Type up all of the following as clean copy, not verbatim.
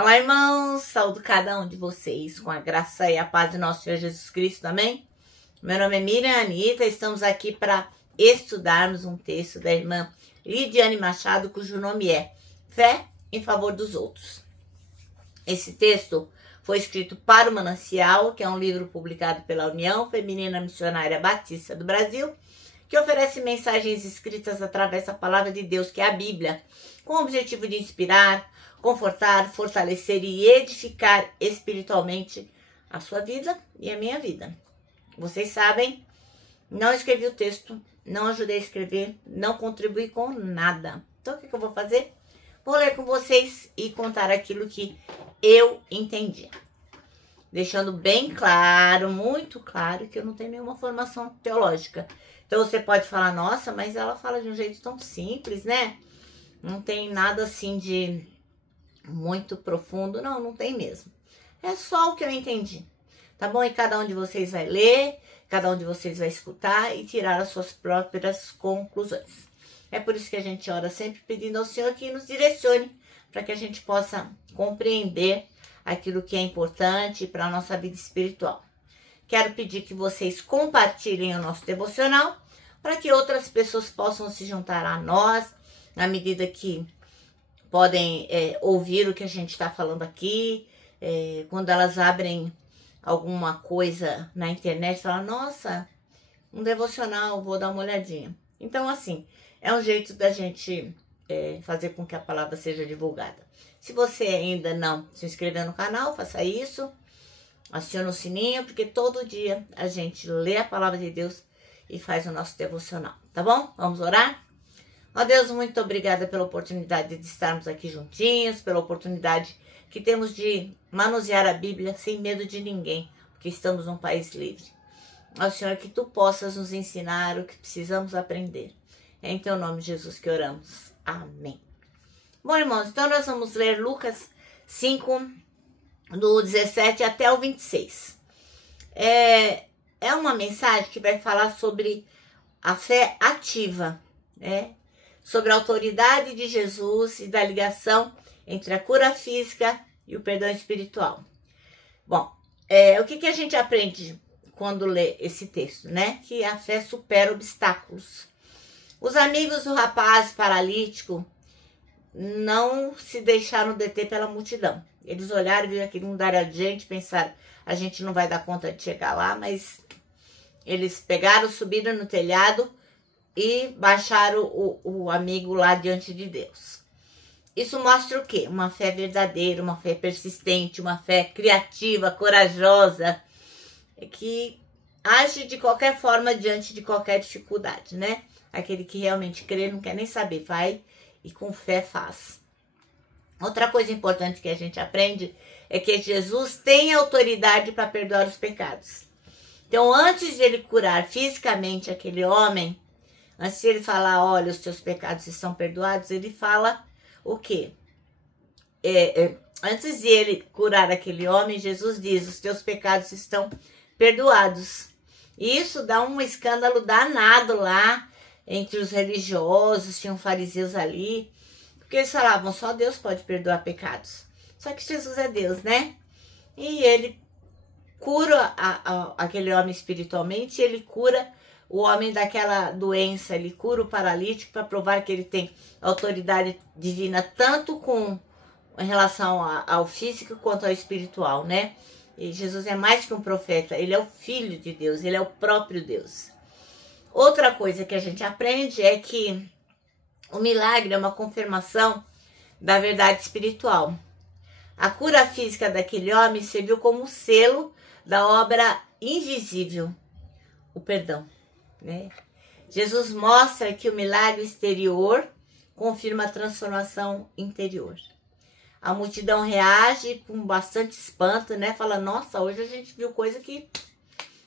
Olá, irmãos, saúdo cada um de vocês com a graça e a paz de nosso Senhor Jesus Cristo, amém? Meu nome é Miriam Anitta, estamos aqui para estudarmos um texto da irmã Lidiane Machado, cujo nome é Fé em Favor dos Outros. Esse texto foi escrito para o Manancial, que é um livro publicado pela União Feminina Missionária Batista do Brasil, que oferece mensagens escritas através da palavra de Deus, que é a Bíblia, com o objetivo de inspirar, confortar, fortalecer e edificar espiritualmente a sua vida e a minha vida. Vocês sabem, não escrevi o texto, não ajudei a escrever, não contribuí com nada. Então o que eu vou fazer? Vou ler com vocês e contar aquilo que eu entendi. Deixando bem claro, muito claro, que eu não tenho nenhuma formação teológica. Então você pode falar, nossa, mas ela fala de um jeito tão simples, né? Não tem nada assim de muito profundo. Não, não tem mesmo. É só o que eu entendi. Tá bom? E cada um de vocês vai ler, cada um de vocês vai escutar e tirar as suas próprias conclusões. É por isso que a gente ora sempre pedindo ao Senhor que nos direcione para que a gente possa compreender aquilo que é importante para a nossa vida espiritual. Quero pedir que vocês compartilhem o nosso devocional para que outras pessoas possam se juntar a nós na medida que podem ouvir o que a gente está falando aqui, quando elas abrem alguma coisa na internet, falam, nossa, um devocional, vou dar uma olhadinha. Então, assim, é um jeito da gente fazer com que a palavra seja divulgada. Se você ainda não se inscreveu no canal, faça isso, acione o sininho, porque todo dia a gente lê a palavra de Deus e faz o nosso devocional, tá bom? Vamos orar? Ó Deus, muito obrigada pela oportunidade de estarmos aqui juntinhos, pela oportunidade que temos de manusear a Bíblia sem medo de ninguém, porque estamos num país livre. Ó Senhor, que Tu possas nos ensinar o que precisamos aprender. É em Teu nome, Jesus, que oramos. Amém. Bom, irmãos, então nós vamos ler Lucas 5, do 17 até o 26. É uma mensagem que vai falar sobre a fé ativa, né? Sobre a autoridade de Jesus e da ligação entre a cura física e o perdão espiritual. Bom, o que a gente aprende quando lê esse texto, né? Que a fé supera obstáculos. Os amigos do rapaz paralítico não se deixaram deter pela multidão. Eles olharam, viram aquilo não daria adiante, pensaram, a gente não vai dar conta de chegar lá, mas eles pegaram, subiram no telhado e baixaram o amigo lá diante de Deus. Isso mostra o quê? Uma fé verdadeira, uma fé persistente, uma fé criativa, corajosa, que age de qualquer forma diante de qualquer dificuldade, né? Aquele que realmente crê, não quer nem saber, vai e com fé faz. Outra coisa importante que a gente aprende é que Jesus tem autoridade para perdoar os pecados. Então, antes de ele curar fisicamente aquele homem, antes de ele falar, olha, os teus pecados estão perdoados, ele fala o quê? Antes de ele curar aquele homem, Jesus diz, os teus pecados estão perdoados. E isso dá um escândalo danado lá entre os religiosos, tinham fariseus ali, porque eles falavam, só Deus pode perdoar pecados. Só que Jesus é Deus, né? E ele cura aquele homem espiritualmente, ele cura o homem daquela doença, ele cura o paralítico para provar que ele tem autoridade divina tanto em relação ao físico quanto ao espiritual, né? E Jesus é mais que um profeta, ele é o Filho de Deus, ele é o próprio Deus. Outra coisa que a gente aprende é que o milagre é uma confirmação da verdade espiritual. A cura física daquele homem serviu como selo da obra invisível, o perdão, né? Jesus mostra que o milagre exterior confirma a transformação interior. A multidão reage com bastante espanto, né? Fala, nossa, hoje a gente viu coisa que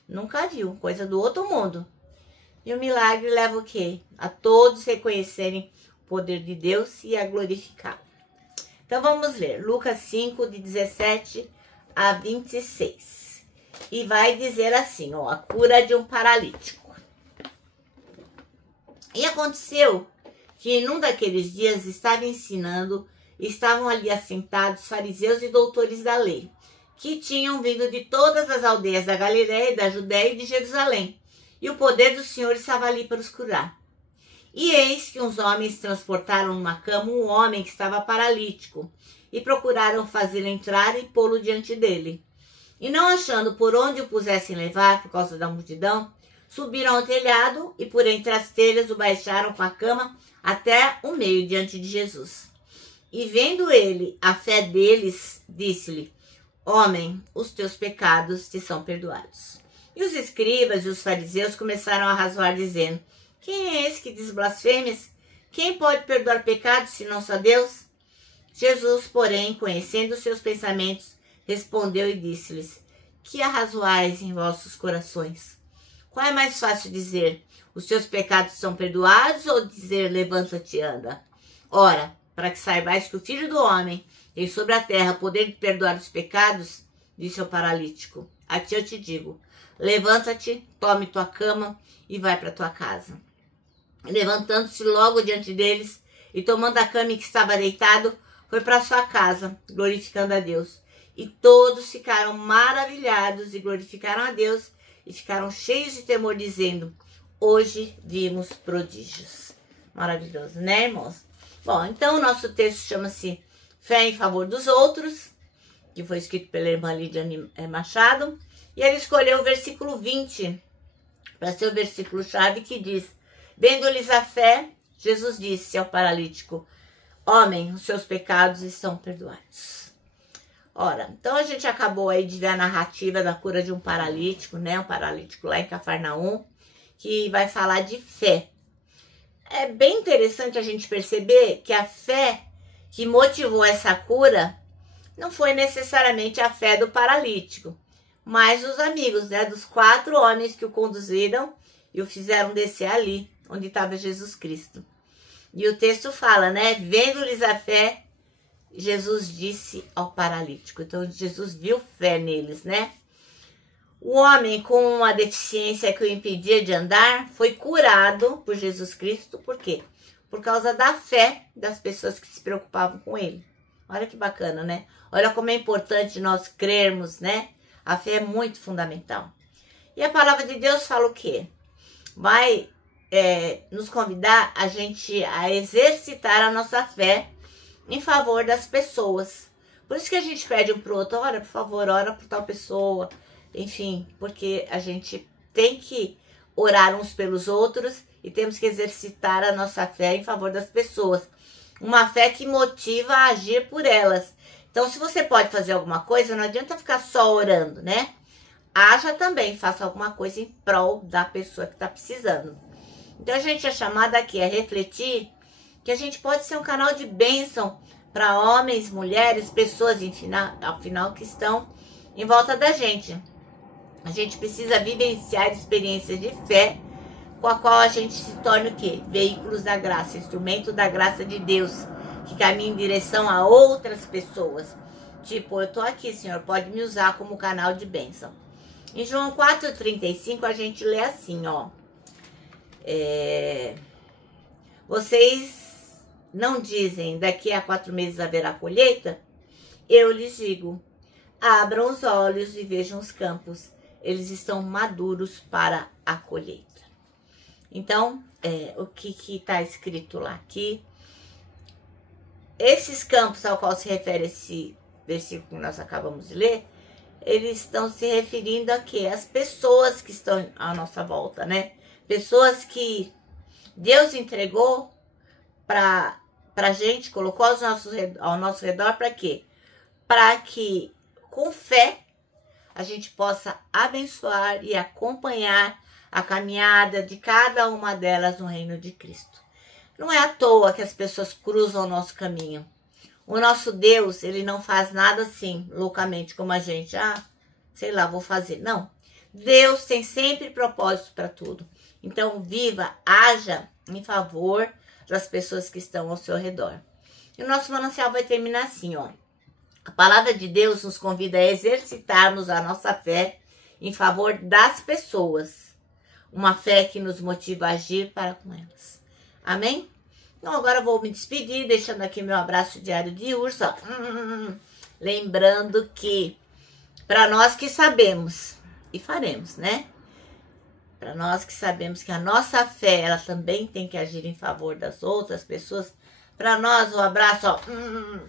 nunca viu, coisa do outro mundo. E o milagre leva o quê? A todos reconhecerem o poder de Deus e a glorificá-lo. Então vamos ler Lucas 5, de 17 a 26. E vai dizer assim, ó, a cura de um paralítico. E aconteceu que num daqueles dias estava ensinando estavam ali assentados fariseus e doutores da lei, que tinham vindo de todas as aldeias da Galiléia, da Judéia e de Jerusalém, e o poder do Senhor estava ali para os curar. E eis que uns homens transportaram numa cama um homem que estava paralítico, e procuraram fazê-lo entrar e pô-lo diante dele. E não achando por onde o pusessem levar, por causa da multidão, subiram ao telhado e por entre as telhas o baixaram com a cama até o meio diante de Jesus. E vendo ele a fé deles, disse-lhe: Homem, os teus pecados te são perdoados. E os escribas e os fariseus começaram a razoar, dizendo: Quem é esse que diz blasfêmias? Quem pode perdoar pecados, senão só Deus? Jesus, porém, conhecendo os seus pensamentos, respondeu e disse-lhes: Que arrazoais em vossos corações? Qual é mais fácil dizer: Os teus pecados são perdoados, ou dizer: Levanta-te e anda? Ora, para que saibais que o Filho do Homem tem sobre a terra poder de perdoar os pecados, disse ao paralítico: A ti eu te digo, levanta-te, tome tua cama e vai para tua casa. Levantando-se logo diante deles e tomando a cama em que estava deitado, foi para sua casa, glorificando a Deus. E todos ficaram maravilhados e glorificaram a Deus e ficaram cheios de temor, dizendo: Hoje vimos prodígios. Maravilhoso, né, irmãos? Bom, então o nosso texto chama-se Fé em Favor dos Outros, que foi escrito pela irmã Lídia Machado. E ele escolheu o versículo 20 para ser o versículo-chave, que diz: Vendo-lhes a fé, Jesus disse ao paralítico: Homem, os seus pecados estão perdoados. Ora, então a gente acabou aí de ver a narrativa da cura de um paralítico, né? Um paralítico lá em Cafarnaum, que vai falar de fé. É bem interessante a gente perceber que a fé que motivou essa cura não foi necessariamente a fé do paralítico, mas os amigos, né? Dos 4 homens que o conduziram e o fizeram descer ali, onde estava Jesus Cristo. E o texto fala, né? Vendo-lhes a fé, Jesus disse ao paralítico. Então, Jesus viu fé neles, né? O homem com uma deficiência que o impedia de andar foi curado por Jesus Cristo. Por quê? Por causa da fé das pessoas que se preocupavam com ele. Olha que bacana, né? Olha como é importante nós crermos, né? A fé é muito fundamental. E a palavra de Deus fala o quê? Vai nos convidar a gente a exercitar a nossa fé em favor das pessoas. Por isso que a gente pede um pro outro: ora, por favor, ora por tal pessoa. Enfim, porque a gente tem que orar uns pelos outros e temos que exercitar a nossa fé em favor das pessoas. Uma fé que motiva a agir por elas. Então, se você pode fazer alguma coisa, não adianta ficar só orando, né? Haja também, faça alguma coisa em prol da pessoa que está precisando. Então, a gente é chamada aqui a refletir que a gente pode ser um canal de bênção para homens, mulheres, pessoas, afinal, que estão em volta da gente. A gente precisa vivenciar experiências de fé, com a qual a gente se torna o quê? Veículos da graça, instrumento da graça de Deus, que caminha em direção a outras pessoas. Tipo, eu tô aqui, Senhor, pode me usar como canal de bênção. Em João 4,35, a gente lê assim, ó. Vocês não dizem, daqui a 4 meses haverá colheita? Eu lhes digo, abram os olhos e vejam os campos. Eles estão maduros para a colheita. Então, o que está escrito lá aqui? Esses campos ao qual se refere esse versículo que nós acabamos de ler, eles estão se referindo a quê? As pessoas que estão à nossa volta, né? Pessoas que Deus entregou para a gente, colocou ao nosso redor, para quê? Para que, com fé, a gente possa abençoar e acompanhar a caminhada de cada uma delas no reino de Cristo. Não é à toa que as pessoas cruzam o nosso caminho. O nosso Deus, ele não faz nada assim, loucamente, como a gente. Sei lá, vou fazer. Não. Deus tem sempre propósito para tudo. Então, viva, haja em favor das pessoas que estão ao seu redor. E o nosso manancial vai terminar assim, ó. A palavra de Deus nos convida a exercitarmos a nossa fé em favor das pessoas. Uma fé que nos motiva a agir para com elas. Amém? Então agora eu vou me despedir, deixando aqui meu abraço diário de urso. Lembrando que para nós que sabemos e faremos, né? Para nós que sabemos que a nossa fé, ela também tem que agir em favor das outras pessoas. Para nós, o abraço, ó,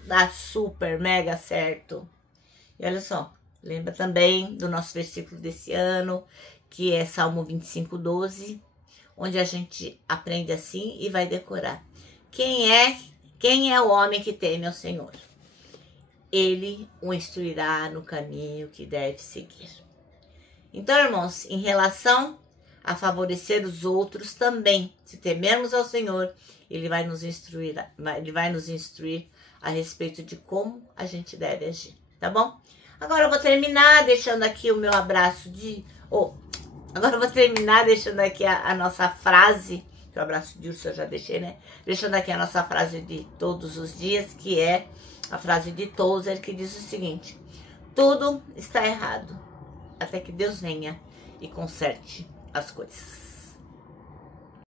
dá super, mega certo. E olha só, lembra também do nosso versículo desse ano, que é Salmo 25:12, onde a gente aprende assim e vai decorar. Quem é o homem que teme ao Senhor? Ele o instruirá no caminho que deve seguir. Então, irmãos, em relação a favorecer os outros também, se temermos ao Senhor, Ele vai nos instruir a respeito de como a gente deve agir, tá bom? Agora eu vou terminar deixando aqui o meu abraço de... agora eu vou terminar deixando aqui a nossa frase, que o abraço de urso eu já deixei, né? Deixando aqui a nossa frase de todos os dias, que é a frase de Tozer, que diz o seguinte: tudo está errado, até que Deus venha e conserte as coisas.